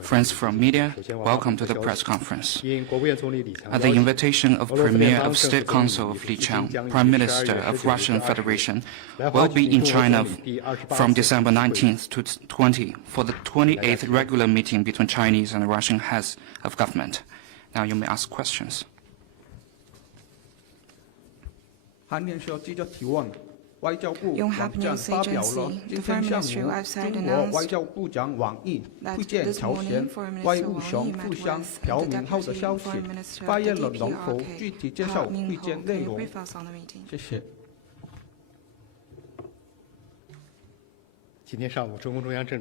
Friends from media, welcome to the press conference. At the invitation of Premier of State Council of Li Qiang, Prime Minister of Russian Federation, will be in China from December 19th to 20 for the 28th regular meeting between Chinese and Russian heads of government. Now you may ask questions. 用 Happiness Agency, the Foreign Ministry website announced that this morning Foreign Minister Wang Yi met with the Deputy Foreign Minister of the DPRK, Hao Mingho. Can you brief us on the meeting?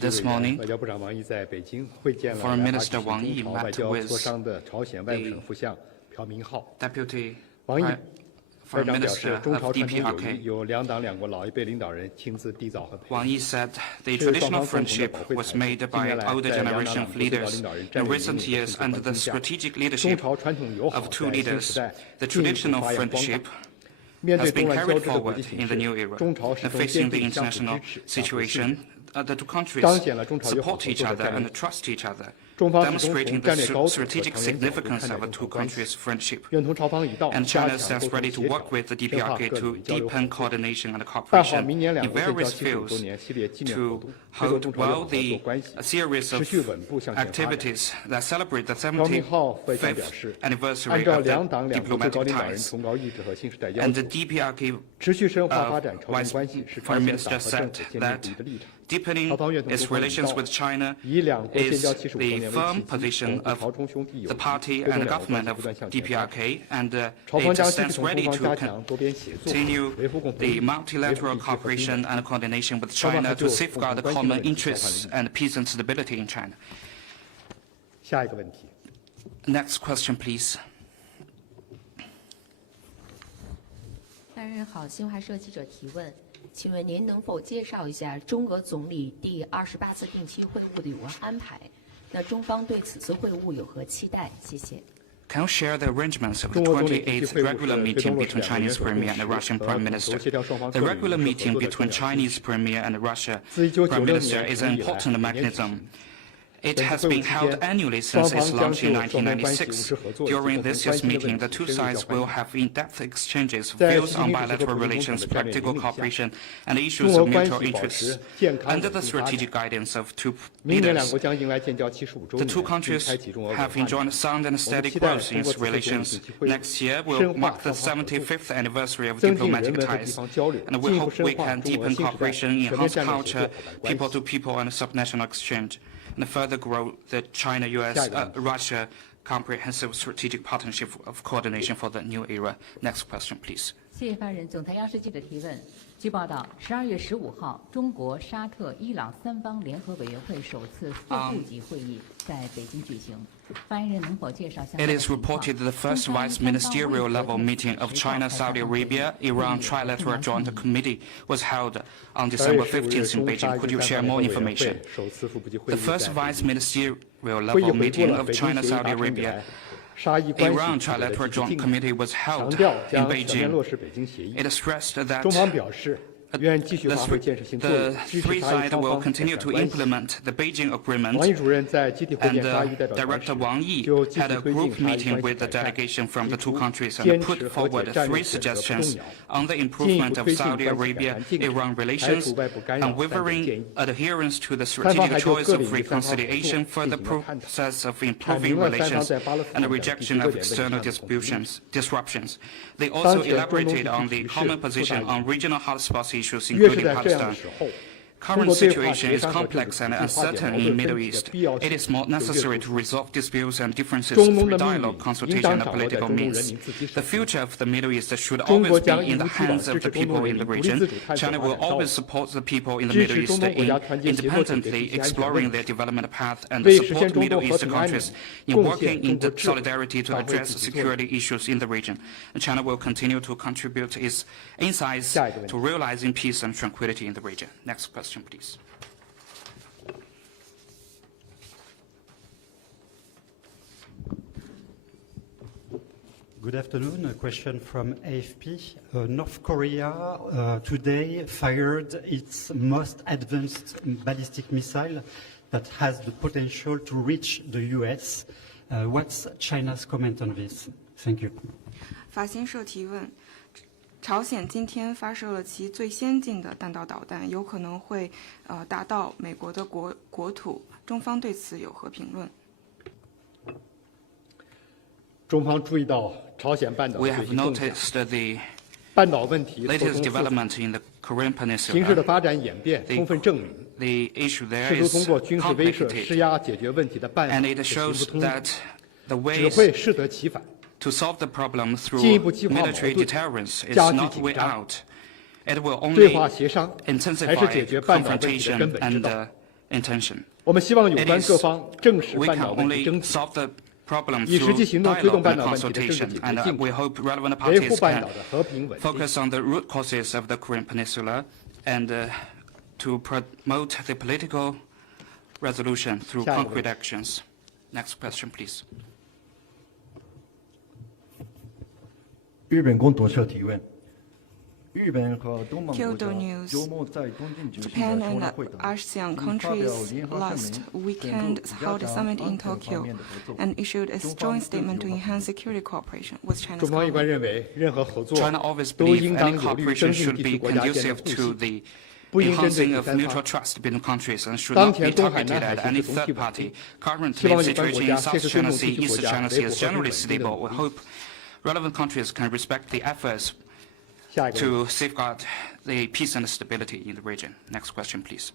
This morning, Foreign Minister Wang Yi met with the Deputy Foreign Minister of DPRK. Wang Yi said the traditional friendship was made by older generation of leaders in recent years under the strategic leadership of two leaders. The traditional friendship has been carried forward in the new era. Facing the international situation, the two countries support each other and trust each other, demonstrating the strategic significance of the two countries' friendship. And China stands ready to work with the DPRK to deepen coordination and cooperation in various fields to hold well a series of activities that celebrate the 75th anniversary of the diplomatic ties. And the DPRK Vice Foreign Minister said that deepening its relations with China is the firm position of the party and the government of DPRK, and it stands ready to continue the multilateral cooperation and coordination with China to safeguard the common interests and peace and stability in China. Next question, please. 大家好，新华社记者提问，请问您能否介绍一下中俄总理第28次定期会晤的有关安排？那中方对此次会晤有何期待？谢谢。 Can you share the arrangements of the 28th regular meeting between Chinese Premier and the Russian Prime Minister? The regular meeting between Chinese Premier and Russian Prime Minister is an important mechanism. It has been held annually since its launch in 1996. During this year's meeting, the two sides will have in-depth exchanges of views on bilateral relations, practical cooperation, and issues of mutual interests. Under the strategic guidance of two leaders, the two countries have enjoyed sound and steady growth in its relations. Next year will mark the 75th anniversary of diplomatic ties, and we hope we can deepen cooperation, enhance culture, people-to-people, and subnational exchange, and further grow the China-US-Russia comprehensive strategic partnership of coordination for the new era. Next question, please. 谢谢发言人。总台央视记者提问。据报道，12月15号，中国、沙特、伊朗三方联合委员会首次副部级会议在北京举行。发言人能否介绍相关 It is reported that the first vice ministerial level meeting of China, Saudi Arabia, Iran Trilateral Joint Committee was held on December 15th in Beijing. Could you share more information? The first vice ministerial level meeting of China, Saudi Arabia, Iran Trilateral Joint Committee was held in Beijing. It stressed that the three sides will continue to implement the Beijing Agreement, and Director Wang Yi had a group meeting with the delegation from the two countries and put forward three suggestions on the improvement of Saudi Arabia-Iran relations, unwavering adherence to the strategic choice of reconciliation for the process of improving relations, and the rejection of external disruptions. They also elaborated on the common position on regional hotspots issues, including Palestine. Current situation is complex and uncertain in the Middle East. It is more necessary to resolve disputes and differences through dialogue, consultation, and political means. The future of the Middle East should always be in the hands of the people in the region. China will always support the people in the Middle East in independently exploring their development path and support Middle East countries in working in solidarity to address security issues in the region. China will continue to contribute its insights to realizing peace and tranquility in the region. Next question, please. Good afternoon. A question from AFP. North Korea today fired its most advanced ballistic missile that has the potential to reach the US. What's China's comment on this? Thank you. 法新社提问：朝鲜今天发射了其最先进的弹道导弹，有可能会达到美国的国土。中方对此有何评论？中方注意到朝鲜半岛的 We 最 have 新动向， noticed the 半岛问题错 latest 综复杂， development in the Korean 形势的 Peninsula. 发展演变充分证明， The issue there 试图 is 通过军事威慑施 complicated, 压解决问题的办法 and it 是行不 shows 通的， that the 只 ways 会适得其反。 to solve the problem 进一 through 步激化矛 military 盾， deterrence is 加剧 not 紧 way 张。 out. It will 对 only 话协商才是 intensify 解决半岛问题的根 confrontation 本之 and 道。 intention. 我们希望有 It 关 is 各方正视 we 半 can 岛问题 only 争议， solve the problem 以实际 through 行动推动 dialogue 半 and 岛问题的政治 consultation, 解决 and 进 we 程， hope relevant 维护 parties 半 can 岛的和平稳定。 focus on the root causes of the Korean Peninsula and to promote the political resolution through 下一个问题。 concrete actions. Next question, please. 日本共同社提问：日本和东盟国 Kyoto 家 News 周末在东京举行 Japan 的首 and 脑会谈， ASEAN 已发表 countries 联合声 last 明， weekend 宣布 held 加 a 强 summit in 安全方 Tokyo 面的合作。 and issued a 中方 joint statement to 对有 enhance security cooperation. What's China's 中方一贯 comment? 认为，任何合作 China always 都 believes 应 any 当有利于 cooperation 增进 should 地 be 区国家间的 conducive 互 to 信， the 不应针对 enhancing 第 of 三 mutual 方。 trust between countries and should 当 not be 前东海 targeted 南海 at 形 any 势总 third 体稳 party. 定， Currently, 希望 the 有关国 situation 家 in 切 South 实 China 尊重 Sea, 地区 East 国家 China 维 Sea 护 is 和平 generally 稳定 stable. 的 We 努力。 hope relevant countries can respect the efforts 下一个问题， to safeguard the peace and stability in the region. Next question, please.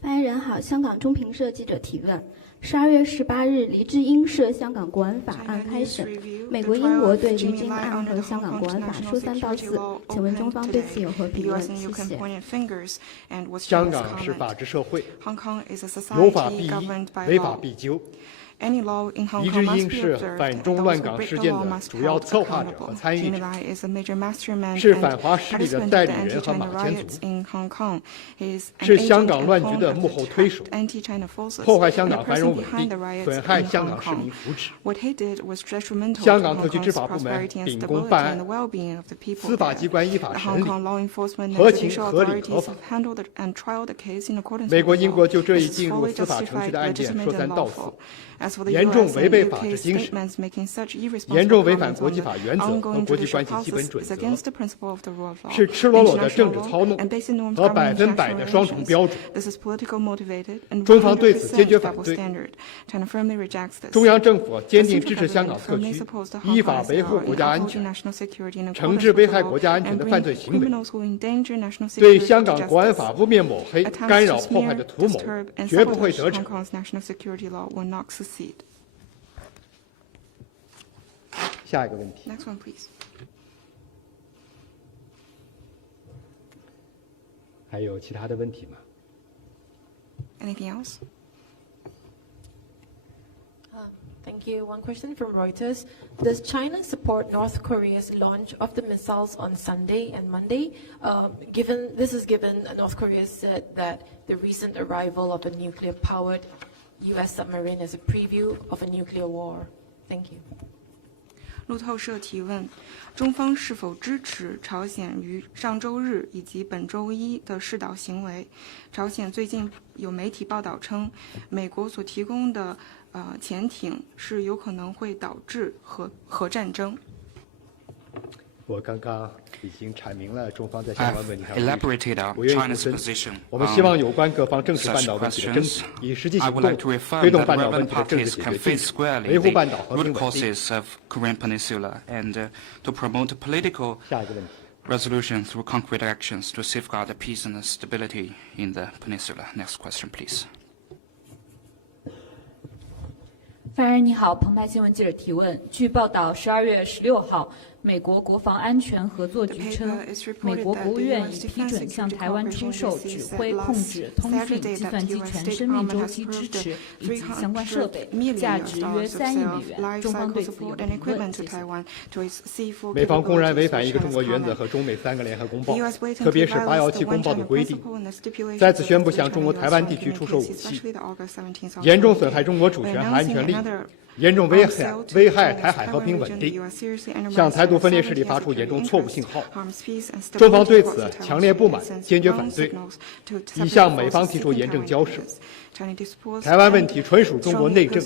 发言人好，香港中评社记者提问：12月18日，黎智英涉香港国安法案开审，美国、英国对黎智英案和香港国安法说3道4，请问中方对此有何评论？谢谢。香港是法治社会， Hong Kong is a 有法 society 必依 governed，by 违法 law. 必究。 Any law in Hong 黎 Kong 智 must 英 be 是 observed, 反 and 中 those 乱 who 港 break 事 the 件 law 的 must 主要 held 策划者 accountable. 和参与者， Jinping is a major mastermind 是 and 反华势力的 participant 代 in 理 the 人和 anti-China 马前卒， riots in Hong Kong. He is an 是 agent 香港 and 乱局 pawn 的 of 幕 the 后推手， anti-China forces, 破坏 and 香 the 港繁 person 荣稳 behind 定 the，riots 损害 in 香 Hong 港市民 Kong. 福祉。 What he did was detrimental to 香港 Hong 特区执 Kong's 法部门 prosperity and 秉公 stability 办 and 案 the well-being of the people 司法 there. 机关依法 The 审 Hong 理， Kong law enforcement and 合情 judicial 合理 authorities 合法 have handled and tried the case in accordance 美 with 国、 the 英 law. 国就这 This 一 is 进入 fully 司法程序 justified, 的案件 legitimate 说 and 三道 lawful. 四， As for the 严重 US 违 and 背法 UK 治精神， statements making such 严 irresponsible 重违反 comments 国 on 际 the 法原则和 ongoing 国际 judicial 关系基本 process 准 is 则， against the principle of the rule of law, 是赤裸裸的 international 政治 law, 操弄 and basic norms 和 governing 100%的双 international 重标准。 relations. This is political motivated and 中方对此坚决 100% 反 double 对。 standard. China firmly rejects this. 中央政府坚定 The 支持 central 香港 government 特 firmly 区 supports the 依 Hong 法 Kong 维护 SAR 国 in 家安 upholding 全， national security in 惩 accordance 治 with 危 the 害 law 国家安全 and 的 bring 犯罪行为， criminals who endanger national 对 security 香 to 港国安 justice. 法污蔑抹黑、 Attempts 干 to 扰破坏 smear, 的图谋， disturb, and 绝不会 sabotage 得 Hong 逞。 Kong's national security law will not succeed. 下一个问题， Next one, please. 还有其他的问题吗？ Anything else? Thank you. One question from Reuters. Does China support North Korea's launch of the missiles on Sunday and Monday? Given North Korea said that the recent arrival of a nuclear-powered U.S. submarine is a preview of a nuclear war. Thank you. 路透社提问：中方是否支持朝鲜于上周日以及本周一的试导行为？朝鲜最近有媒体报道称，美国所提供的潜艇是有可能会导致核战争。我刚刚已经阐明了中方在 I 相 have 关问题上的立场， elaborated 不 on 愿意附 China's 身。 position 我们希望 on 有关各方正视 such 半岛问题的争 questions. 议，以实际 I 行 would 动 like to reaffirm 推动 that 半岛问 relevant 题的政治 parties 解 can 决进 face 程， squarely 维护 the 半岛和 root 平稳定。 causes of Korean Peninsula and to promote political 下一个问题， resolution through concrete actions to safeguard the peace and stability in the peninsula. Next question, please. 发言人你好，澎湃新闻记者提问。据报道，12月16号，美国国防安全合作局称，美国国务院已批准向台湾出售指挥、控制、通讯、计算机全生命周期支持以及相关设备，价值约3亿美元。中方对此有评论，谢谢。美方公然违反一个中国原则和中美3个联合公报，特别是817公报的规定，再次宣布向中国台湾地区出售武器，严重损害中国主权和安全利益，严重危害台海和平稳定，向台独分裂势力发出严重错误信号。中方对此强烈不满，坚决反对，已向美方提出严正交涉。台湾问题纯属中国内政，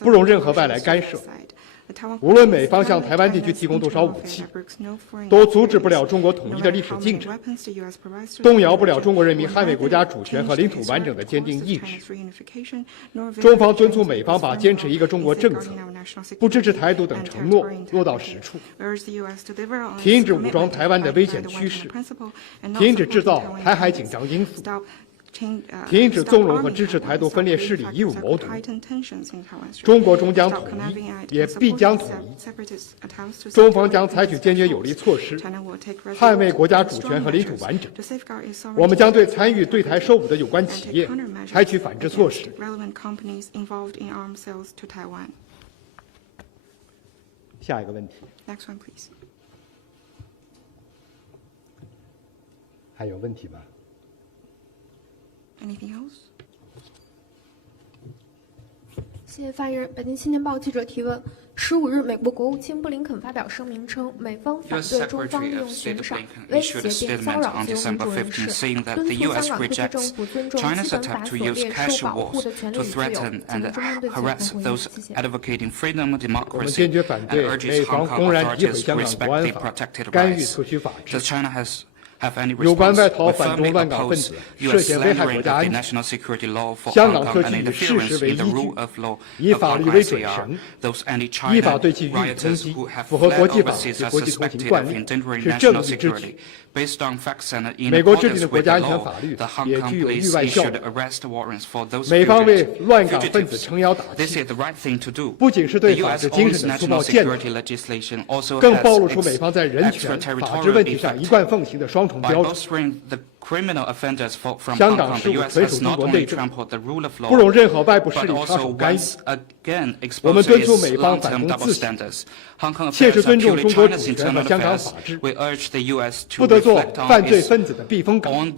不容任何外来干涉。无论美方向台湾地区提供多少武器，都阻止不了中国统一的历史进程，动摇不了中国人民捍卫国家主权和领土完整的坚定意志。中方敦促美方把坚持一个中国政策、不支持台独等承诺落到实处，停止武装台湾的危险趋势，停止制造台海紧张因素，停止纵容和支持台独分裂势力以辱谋独。中国终将统一，也必将统一。中方将采取坚决有力措施，捍卫国家主权和领土完整。我们将对参与对台售武的有关企业采取反制措施。下一个问题。还有问题吗？Anything else? 谢谢发言人。北京青年报记者提问：15日，美国国务卿布林肯发表声明称，美方反对中方利用悬赏威胁并骚扰自由民主人士，敦促香港特区政府尊重基本法所列受保护的权利与自由。请问中方对此有何回应？我们坚决反对美方公然诋毁香港国安法，干预特区法治。有关外逃反中乱港分子涉嫌危害国家安全，香港特区以事实为依据，以法律为准绳，依法对其予以通缉，符合国际法及国际通行惯例，是正义之举。美国制定的国家安全法律也具有域外效力。美方为乱港分子撑腰打气，不仅是对法治精神的粗暴践踏，更暴露出美方在人权、法治问题上一贯奉行的双重标准。香港事务纯属中国内政，不容任何外部势力插手干预。我们敦促美方反躬自省，切实尊重中国主权和香港法治，不得做犯罪分子的避风港。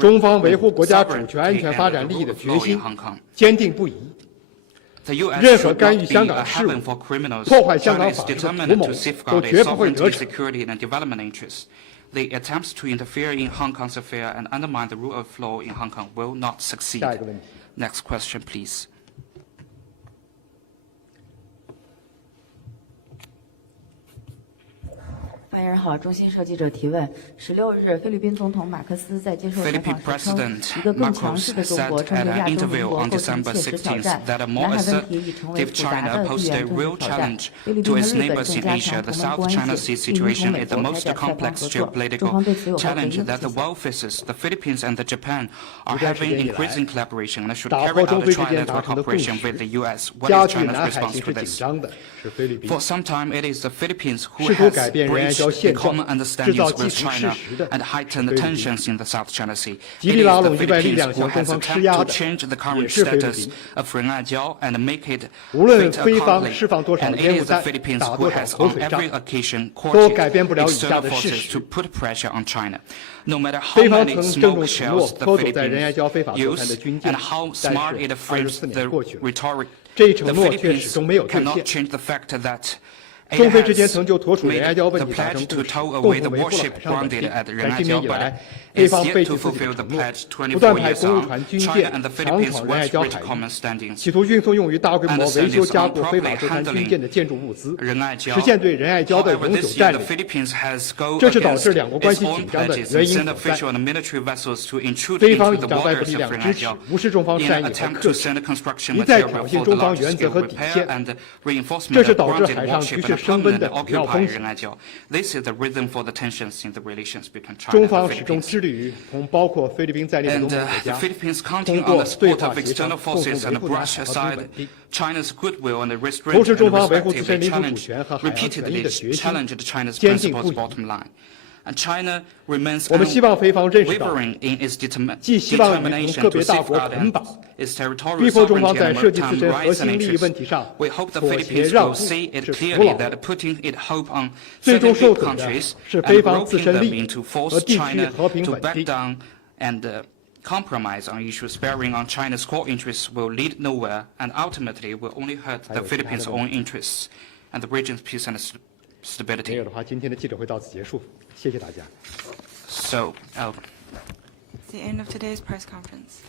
中方维护国家主权、安全、发展利益的决心坚定不移。任何干预香港事务、破坏香港法治的图谋，都绝不会得逞。The attempts to interfere in Hong Kong's affair and undermine the rule of law in Hong Kong will not succeed. Next question, please. 发言人好，中新社记者提问：16日，菲律宾总统马克思在接受采访时称，一个更强势的中国正对亚洲邻国构成切实挑战。南海问题已成为复杂的地缘政治挑战。菲律宾和日本正加强同盟关系，并与美国开展开放合作。中方对此有何回应？谢谢。打破中菲之间达成的共识，加剧南海形势紧张的是菲律宾。试图改变人家现状，制造既成事实的极力拉拢域外力量向中方施压的也是菲律宾。无论菲方释放多少烟雾弹，打多少口水仗，都改变不了以下的事实。菲方曾郑重承诺偷走在仁爱礁非法作战的军舰，但是24年过去了，这一承诺却始终没有兑现。中菲之间曾就妥处仁爱礁问题达成共识，共同维护了海上稳定。在今年以来，菲方废弃自己的承诺，不断派公务船、军舰强闯仁爱礁海域，企图运送用于大规模维修加固非法作战军舰的建筑物资，实现对仁爱礁的永久占领。这是导致两国关系紧张的原因所在。菲方倚仗外部力量支持，无视中方善意和客气，一再挑衅中方原则和底线，这是导致海上局势升温的主要风险。中方始终致力于同包括菲律宾在内的东盟国家，通过对话协商，共同维护南海和平稳定。同时，中方维护自身领土主权和海洋权益的决心坚定不移。我们希望菲方认识到，既希望与同个别大国捆绑，逼迫中方在涉及自身核心利益问题上妥协让步是徒劳的，最终受损的是菲方自身利益和地区和平稳定。compromise on issues bearing on China's core interests will lead nowhere and ultimately will only hurt the Philippines' own interests and the region's peace and stability. 没有的话，今天的记者会到此结束，谢谢大家。So, It's the end of today's press conference.